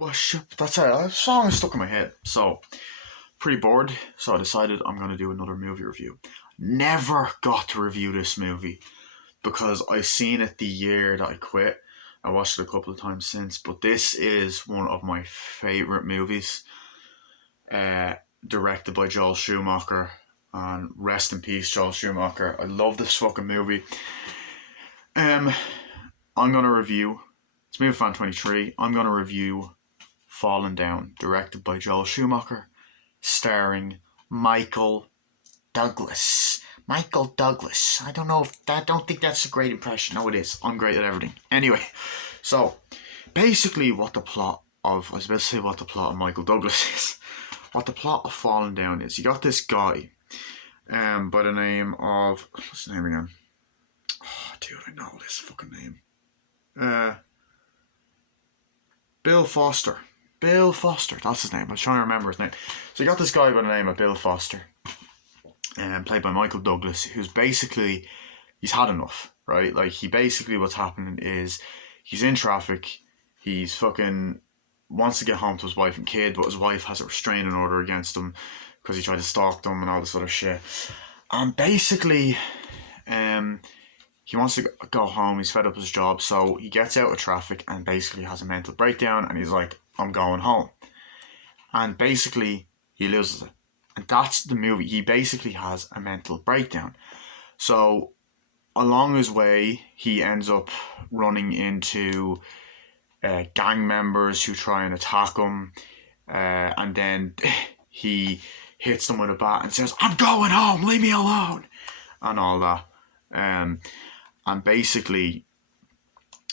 Well, shit, that's it. A song is stuck in my head. So, pretty bored. So I decided I'm gonna do another movie review. Never got to review this movie because I seen it the year that I quit. I watched it a couple of times since, but this is one of my favorite movies. Uh, Directed by Joel Schumacher, and rest in peace, Joel Schumacher. I love this fucking movie. Um, I'm gonna review. It's Movie Fan 23. I'm gonna review Falling Down, directed by Joel Schumacher, starring Michael Douglas. Michael Douglas. I don't think that's a great impression. No, it is. I'm great at everything. Anyway, so basically, I was about to say what the plot of Michael Douglas is. What the plot of Falling Down is. You got this guy, by the name of, what's his name again? Oh, dude, I know this fucking name. Bill Foster. Bill Foster, that's his name. I was trying to remember his name. So you got this guy by the name of Bill Foster, played by Michael Douglas, who's basically, he's had enough, right? Like, what's happening is, he's in traffic, he's fucking, wants to get home to his wife and kid, but his wife has a restraining order against him, because he tried to stalk them and all this other shit. And basically, he wants to go home, he's fed up with his job, so he gets out of traffic and basically has a mental breakdown, and he's like, I'm going home. And basically, he loses it. And that's the movie. He basically has a mental breakdown. So, along his way, he ends up running into gang members who try and attack him. And then he hits them with a bat and says, I'm going home, leave me alone. And all that. And basically,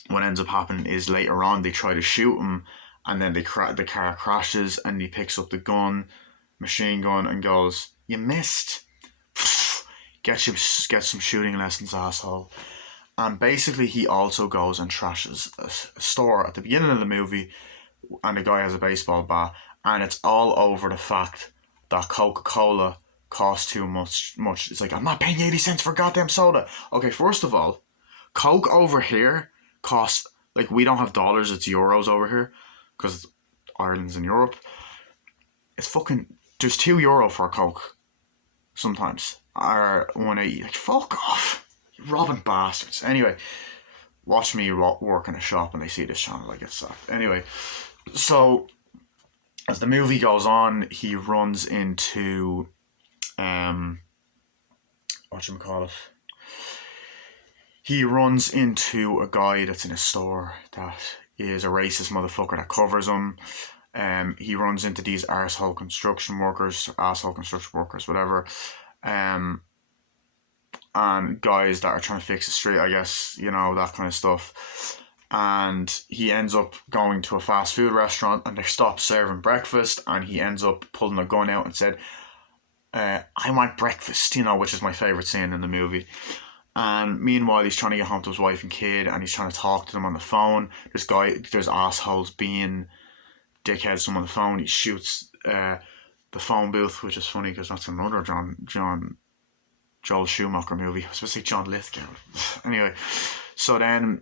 what ends up happening is later on they try to shoot him, and then the car crashes, and he picks up the machine gun, and goes, you missed. Get some shooting lessons, asshole. And basically he also goes and trashes a store at the beginning of the movie, and the guy has a baseball bat, and it's all over the fact that Coca-Cola costs too much. It's like, I'm not paying 80 cents for a goddamn soda. Okay, first of all, Coke over here costs, like, we don't have dollars, it's euros over here, because Ireland's in Europe. It's fucking, there's €2 for a Coke sometimes, or 1.80. Like, fuck off, you robbing bastards. Anyway, watch me work in a shop and they see this channel, I get sacked. Anyway, so as the movie goes on, he runs into he runs into a guy that's in a store that is a racist motherfucker that covers him. He runs into these asshole construction workers, whatever. And guys that are trying to fix the street, I guess, that kind of stuff. And he ends up going to a fast food restaurant, and they stop serving breakfast, and he ends up pulling a gun out and said, I want breakfast, which is my favourite scene in the movie. And meanwhile, he's trying to get home to his wife and kid, and he's trying to talk to them on the phone. There's assholes being dickheads to him on the phone. He shoots the phone booth, which is funny because that's another Joel Schumacher movie. I was supposed to say John Lithgow. Anyway, so then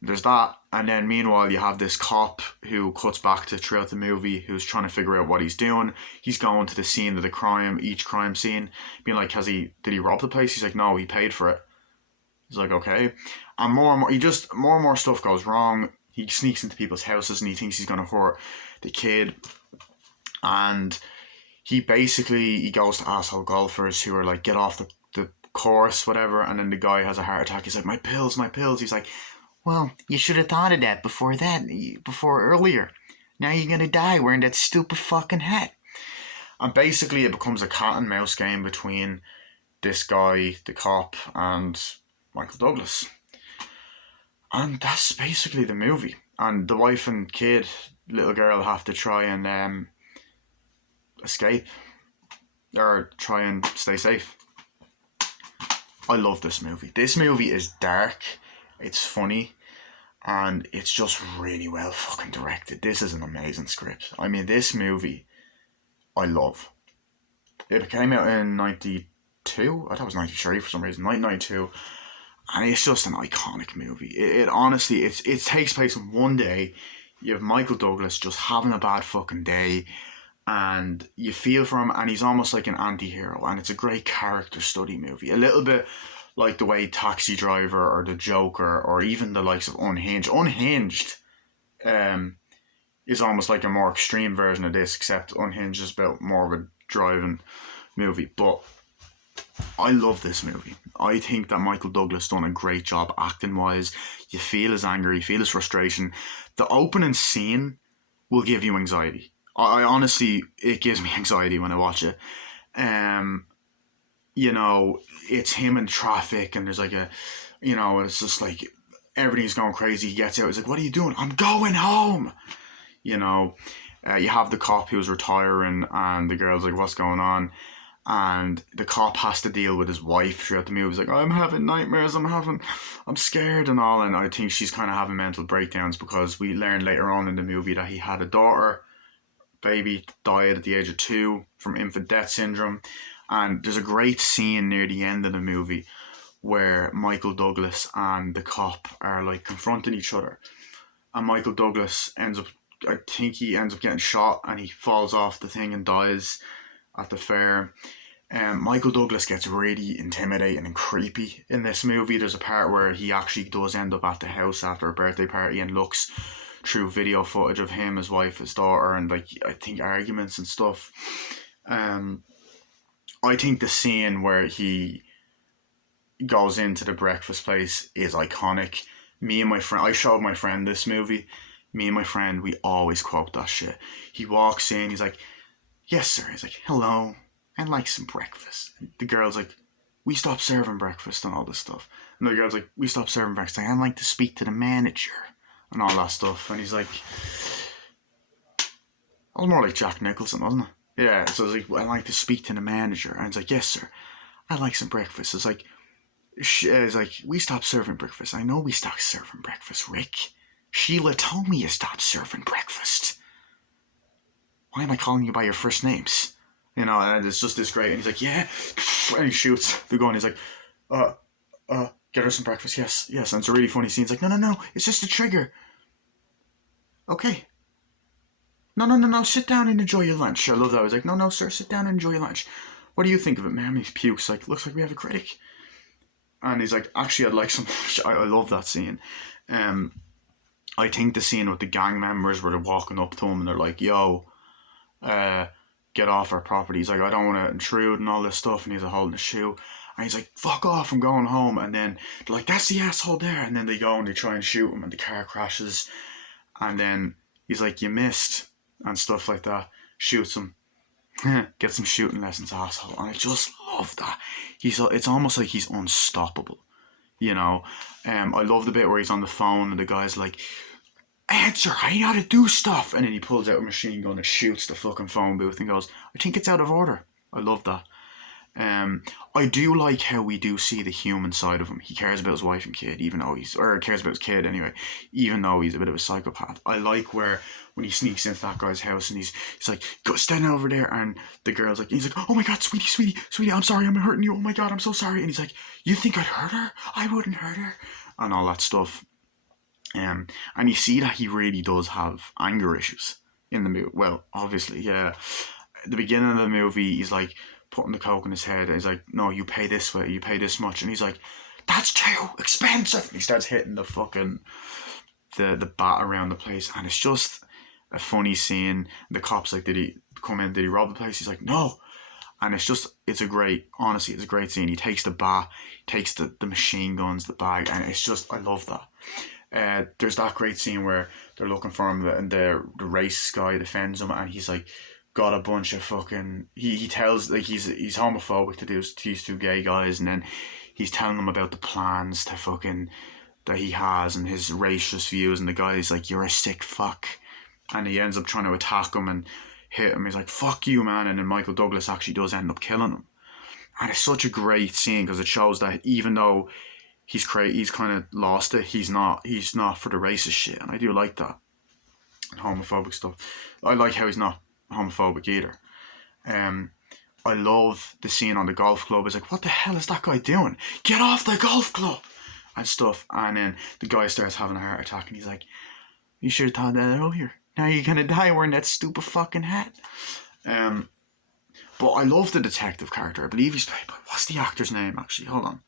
there's that, and then meanwhile you have this cop who cuts back to throughout the movie, who's trying to figure out what he's doing. He's going to the scene of the crime, each crime scene, being like, did he rob the place? He's like, no, he paid for it. He's like, okay. And more and more stuff goes wrong. He sneaks into people's houses and he thinks he's going to hurt the kid. And he goes to asshole golfers who are like, get off the course, whatever. And then the guy has a heart attack. He's like, my pills. He's like, well, you should have thought of that before earlier. Now you're going to die wearing that stupid fucking hat. And basically it becomes a cat and mouse game between this guy, the cop, and Michael Douglas. And that's basically the movie. And the wife and kid, little girl, have to try and escape, or try and stay safe. I love this movie. This movie is dark, it's funny, and it's just really well fucking directed. This is an amazing script. I mean, this movie, I love. It came out in 92. I thought it was 93 for some reason. 1992. And it's just an iconic movie. It honestly, it takes place in one day. you have Michael Douglas just having a bad fucking day, and you feel for him, and he's almost like an anti-hero, and it's a great character study movie. A little bit like the way Taxi Driver or The Joker or even the likes of Unhinged. Unhinged is almost like a more extreme version of this, except Unhinged is about more of a driving movie. But I love this movie. I think that Michael Douglas done a great job acting wise. You feel his anger, you feel his frustration. The opening scene will give you anxiety. I honestly, it gives me anxiety when I watch it. You know, it's him in traffic, and there's like a, you know, it's just like everything's going crazy. He gets out, he's like, "What are you doing?" "I'm going home." You know, you have the cop who's retiring, and the girl's like, "What's going on?" And the cop has to deal with his wife throughout the movie. He's like, "I'm having nightmares, I'm scared," and all. And I think she's kind of having mental breakdowns, because we learn later on in the movie that he had a daughter. Baby died at the age of 2 from infant death syndrome. And there's a great scene near the end of the movie where Michael Douglas and the cop are like confronting each other, and Michael Douglas I think he ends up getting shot, and he falls off the thing and dies at the fair. Michael Douglas gets really intimidating and creepy in this movie. There's a part where he actually does end up at the house after a birthday party and looks through video footage of him, his wife, his daughter, and like I think arguments and stuff. I think the scene where he goes into the breakfast place is iconic. Me and my friend, I showed my friend this movie. Me and my friend, we always quote that shit. He walks in, he's like, "Yes, sir." He's like, "Hello, I'd like some breakfast." And the girl's like, "We stopped serving breakfast," and all this stuff. And the girl's like, "We stopped serving breakfast. I'd like to speak to the manager," and all that stuff. And he's like, that was more like Jack Nicholson, wasn't it? Yeah, so I was like, "I'd like to speak to the manager." And he's like, "Yes, sir. I'd like some breakfast." It's like, "We stopped serving breakfast." "I know we stopped serving breakfast, Rick. Sheila told me you stopped serving breakfast. Why am I calling you by your first names?" You know, and it's just this great. And he's like, "Yeah." And he shoots the gun. He's like, "Get her some breakfast." "Yes, yes." And it's a really funny scene. He's like, "No. It's just a trigger." "Okay. No. Sit down and enjoy your lunch." I love that. I was like, "No, sir. Sit down and enjoy your lunch. What do you think of it, ma'am?" He pukes. Like, "Looks like we have a critic." And he's like, "Actually, I'd like some." I love that scene. I think the scene with the gang members where they're walking up to him and they're like, "Yo, get off our property." He's like, "I don't want to intrude," and all this stuff. And he's holding a shoe. And he's like, "Fuck off, I'm going home." And then they're like, "That's the asshole there." And then they go and they try and shoot him, and the car crashes. And then he's like, "You missed," and stuff like that. Shoots him. Get some shooting lessons, asshole. And I just love that. It's almost like he's unstoppable. You know, I love the bit where he's on the phone and the guy's like, "Answer, I know how to do stuff." And then he pulls out a machine gun and shoots the fucking phone booth and goes, "I think it's out of order." I love that. I do like how we do see the human side of him. He cares about his wife and kid, cares about his kid anyway, even though he's a bit of a psychopath. I like when he sneaks into that guy's house and he's like, "Go stand over there," and the girl's like, he's like, "Oh my god, sweetie, I'm sorry, I'm hurting you. Oh my god, I'm so sorry." And he's like, "You think I'd hurt her? I wouldn't hurt her," and all that stuff. And you see that he really does have anger issues in the movie. Well, obviously, yeah. At the beginning of the movie, he's like putting the coke in his head. And he's like, "No, you pay this way, you pay this much," and he's like, "That's too expensive." And he starts hitting the fucking the bat around the place, and it's just a funny scene. The cops like, "Did he come in? Did he rob the place?" He's like, "No." And it's a great scene. He takes the bat, takes the machine guns, the bag, and it's just, I love that. There's that great scene where they're looking for him, and the racist guy defends him, and he's like got a bunch of fucking. He tells, like, he's homophobic to these two gay guys, and then he's telling them about the plans to fucking that he has and his racist views, and the guy's like, "You're a sick fuck," and he ends up trying to attack him and hit him. He's like, "Fuck you, man," and then Michael Douglas actually does end up killing him, and it's such a great scene because it shows that even though he's kind of lost it, he's not for the racist shit, and I do like that. And homophobic stuff, I like how he's not homophobic either. I love the scene on the golf club. It's like, "What the hell is that guy doing? Get off the golf club!" and stuff. And then the guy starts having a heart attack, and he's like, You should have thought that earlier. Now you're gonna die wearing that stupid fucking hat. But I love the detective character. I believe he's played by, what's the actor's name actually? Hold on.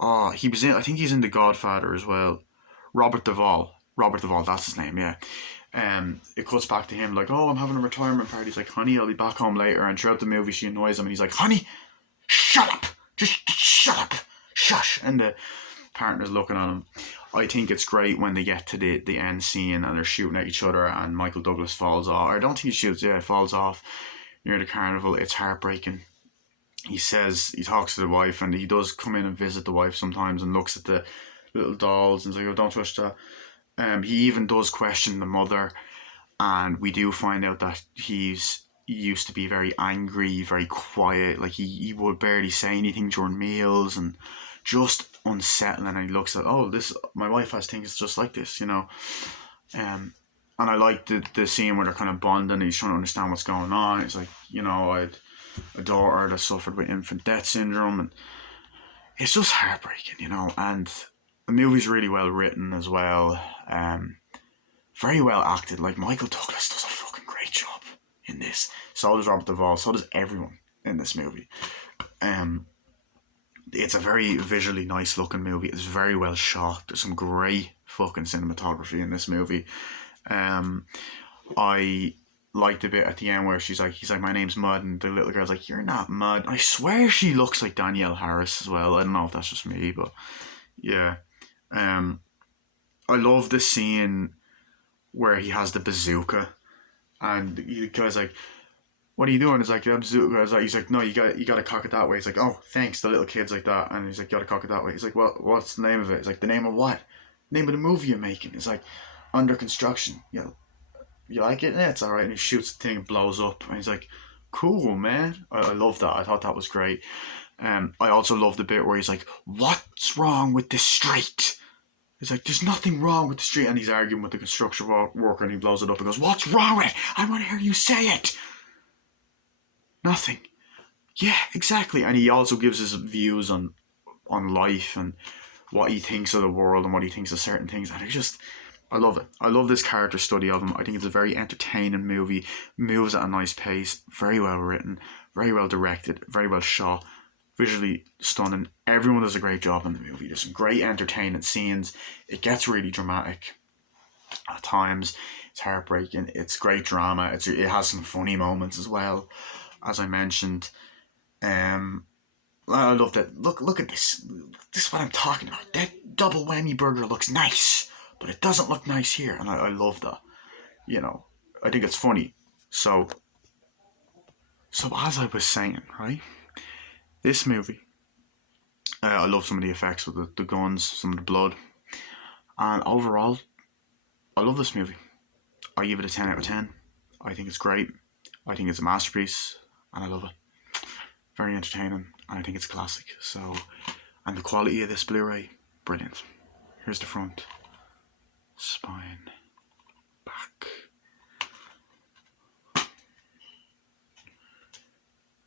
Oh, he was in, I think he's in The Godfather as well. Robert Duvall. Robert Duvall, that's his name, yeah. It cuts back to him like, oh, I'm having a retirement party. He's like, honey, I'll be back home later. And throughout the movie, she annoys him, and he's like, honey, shut up, just shut up, shush. And the partner's looking at him. I think it's great when they get to the end scene and they're shooting at each other, and Michael Douglas falls off. I don't think he shoots, yeah, falls off near the carnival. It's heartbreaking. He talks to the wife, and he does come in and visit the wife sometimes and looks at the little dolls and is like, oh, don't touch that. He even does question the mother, and we do find out that he used to be very angry, very quiet, like he would barely say anything during meals, and just unsettling. And he looks at, oh, this, my wife has things just like this, you know. And I like the scene where they're kind of bonding, and he's trying to understand what's going on. It's like, you know, I had a daughter that suffered with infant death syndrome, and it's just heartbreaking, you know. And the movie's really well written as well. Very well acted. Like, Michael Douglas does a fucking great job in this. So does Robert Duvall. So does everyone in this movie. It's a very visually nice looking movie. It's very well shot. There's some great fucking cinematography in this movie. I liked the bit at the end where he's like, my name's Mud, and the little girl's like, you're not Mud. I swear she looks like Danielle Harris as well. I don't know if that's just me, but yeah. I love the scene where he has the bazooka, and the guy's like, what are you doing? It's like, the bazooka. He's like, no, you got to cock it that way. He's like, oh, thanks. The little kid's like that, and he's like, you got to cock it that way. He's like, well, what's the name of it? It's like, the name of what? Name of the movie you're making. It's like, under construction. You like it? Yeah, it's all right. And he shoots the thing, and blows up, and he's like, cool, man. I love that. I thought that was great. I also love the bit where he's like, what's wrong with the street? He's like, there's nothing wrong with the street. And he's arguing with the construction worker, and he blows it up and goes, what's wrong with it? I want to hear you say it. Nothing. Yeah, exactly. And he also gives his views on life and what he thinks of the world and what he thinks of certain things. And I love it. I love this character study of him. I think it's a very entertaining movie. Moves at a nice pace. Very well written. Very well directed. Very well shot. Visually stunning. Everyone does a great job in the movie. There's some great entertaining scenes. It gets really dramatic at times. It's heartbreaking. It's great drama. It has some funny moments as well, as I mentioned. I love that. Look at this. This is what I'm talking about. That double whammy burger looks nice, but it doesn't look nice here. And I love that. You know, I think it's funny. So as I was saying, right? This movie, I love some of the effects with the guns, some of the blood, and overall, I love this movie. I give it a 10 out of 10. I think it's great. I think it's a masterpiece, and I love it. Very entertaining, and I think it's a classic. So, and the quality of this Blu-ray, brilliant. Here's the front, spine, back,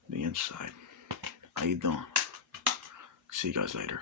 the inside. How you doing? See you guys later.